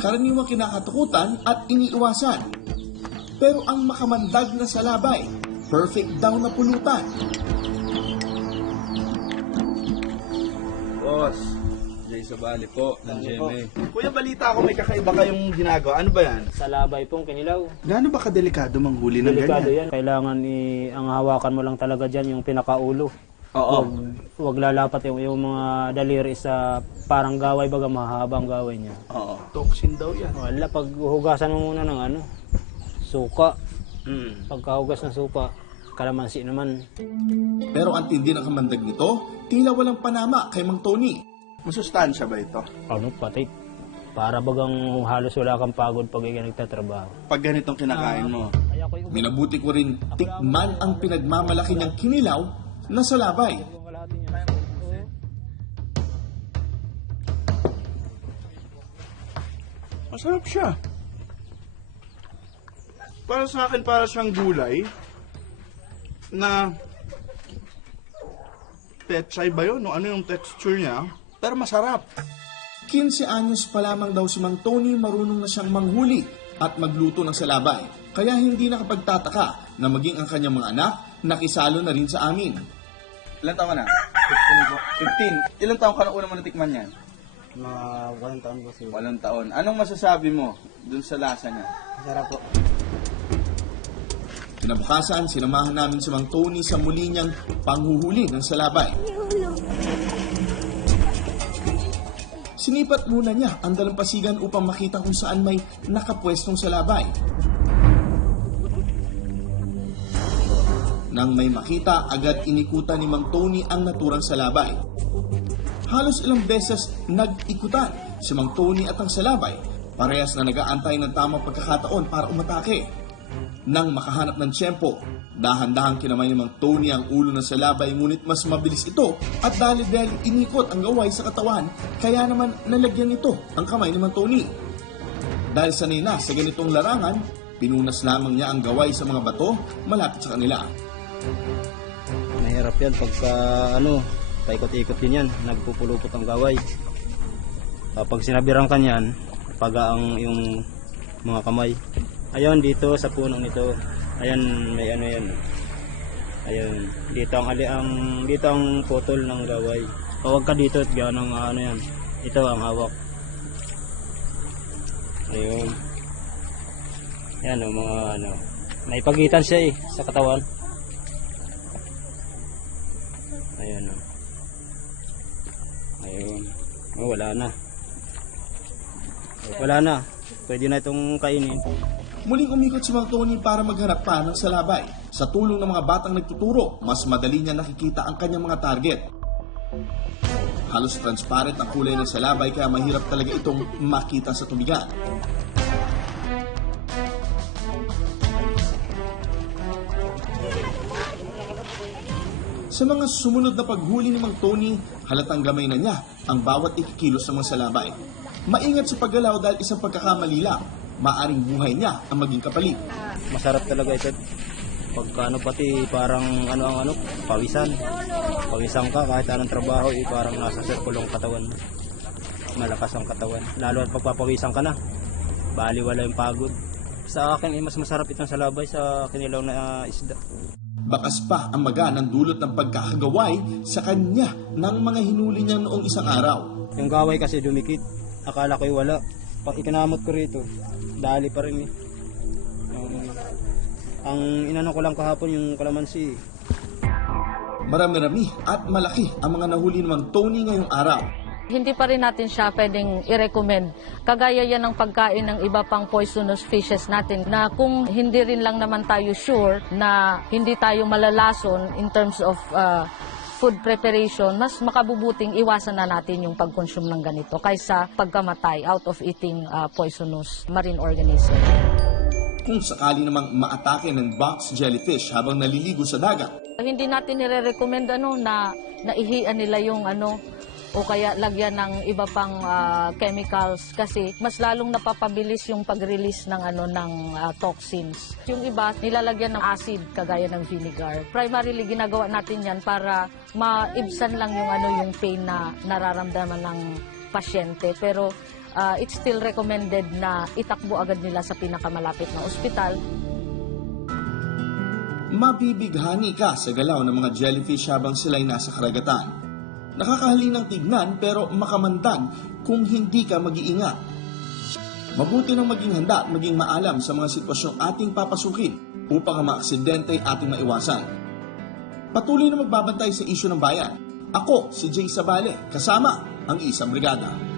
karaniwang kinakatakutan at iniiwasan. Pero ang makamandag na salabay, perfect daw na pulutan. Boss, Jay Sabali po, ng GMA. Kuya, balita ako may kakaiba kayong ginagawa. Ano ba yan? Salabay pong kinilaw. Gaano ba kadelikado manghuli ng Delikado ganyan? yan. Kailangan ang hawakan mo lang talaga dyan yung pinakaulo. Oo. Huwag lalapat yung mga daliri sa parang gaway, baga mahabang gaway niya. Oo. Toxin daw yan. Wala, pag hugasan mo muna ng suka. Pagkahugas ng suka, kalamansi naman. Pero ang tindi ng kamandag nito, tila walang panama kay Mang Tony. Masustansya ba ito? Pati. Para bagang halos wala kang pagod pag nagtatrabaho. Pag ganitong kinakain mo. Minabuti ko rin tikman ang pinagmamalaki niyang kinilaw na salabay. Masarap siya. Para sa akin, para siyang gulay na pechay ba yun? Ano yung texture niya? Pero masarap. 15 anyos pa lamang daw si Mang Tony marunong na siyang manghuli at magluto ng salabay. Kaya hindi nakapagtataka na maging ang kanyang mga anak nakisalo na rin sa amin. Ilan taon ka na? 15. Ilan taon ka na una mo natikman yan? Mga 1 taon po siguro. 8 taon. Anong masasabi mo dun sa lasa niya? Masarap po. Kinabukasan, sinamahan namin si Mang Tony sa muli niyang panghuhuli ng salabay. Sinipat muna niya ang dalampasigan upang makita kung saan may nakapwestong salabay. Nang may makita, agad inikutan ni Mang Tony ang naturang salabay. Halos ilang beses nag-ikutan si Mang Tony at ang salabay, parehas na nag-aantay ng tamang pagkakataon para umatake. Nang makahanap ng tiyempo, dahan-dahang kinamay ni Mang Tony ang ulo ng salabay, ngunit mas mabilis ito at dali-dali inikot ang gaway sa katawan, kaya naman nalagyan nito ang kamay ni Mang Tony. Dahil sanay na sa ganitong larangan, pinunas lamang niya ang gaway sa mga bato malapit sa kanila. Mahirap yan pagka paikot-ikot din yan, nagpupulupot ang gaway. Pag sinabirang ka niyan, pagaang yung mga kamay. Ayun, dito sa punong nito, ayan, may yan. Ayun, dito ang putol ng gaway. Huwag ka dito at gano'n yan. Ito ang hawak. Ayun. Yan mga may pagitan siya sa katawan. Ayun. Ayun. Wala na. Wala na. Pwede na itong kainin. Muling umikot si Mang Tony para maghanap pa ng salabay. Sa tulong ng mga batang nagtuturo, mas madali niya nakikita ang kanyang mga target. Halos transparent ang kulay ng salabay kaya mahirap talaga itong makita sa tubigan. Sa mga sumunod na paghuli ni Mang Tony, halatang gamay na niya ang bawat ikikilos ng mga salabay. Maingat sa paggalaw dahil isang pagkakamali lang, maaring buhay niya ang maging kapalit. Masarap talaga ito. Pagka pati parang pawisan. Pawisan ka kahit anong trabaho, parang nasa sirkulong katawan. Malakas ang katawan. Lalo at pagpapawisan ka na, baliwala yung pagod. Sa akin, mas masarap itong salabay sa kinilaw na isda. Bakas pa ang maga ng dulot ng pagkakagaway sa kanya ng mga hinuli niya noong isang araw. Yung gaway kasi dumikit. Akala ko'y wala. Pag ikinamot ko rito, dali pa rin ang inano ko lang kahapon yung kalamansi. Marami-rami at malaki ang mga nahuli ni Mang Tony ngayong araw. Hindi pa rin natin siya pwedeng i-recommend. Kagaya yan ng pagkain ng iba pang poisonous fishes natin na kung hindi rin lang naman tayo sure na hindi tayo malalason in terms of food preparation, mas makabubuting iwasan na natin yung pag-consume ng ganito kaysa pagkamatay out of eating poisonous marine organism. Kung sakali namang maatake ng box jellyfish habang naliligo sa dagat, Hindi natin nire-recommend na naihian nila yung o kaya lagyan ng iba pang chemicals kasi mas lalong napapabilis yung pag-release ng toxins. Yung iba nilalagyan ng acid kagaya ng vinegar. Primarily ginagawa natin yan para maibsan lang yung yung pain na nararamdaman ng pasyente. Pero it's still recommended na itakbo agad nila sa pinakamalapit na ospital. Mabibighani ka sa galaw ng mga jellyfish habang sila'y nasa karagatan. Nakakahalinang tignan pero makamandag kung hindi ka mag-iingat. Mabuti nang maging handa at maging maalam sa mga sitwasyong ating papasukin upang ang mga aksidente ay ating maiwasan. Patuloy na magbabantay sa isyu ng bayan. Ako si Jay Sabale, kasama ang Isang Brigada.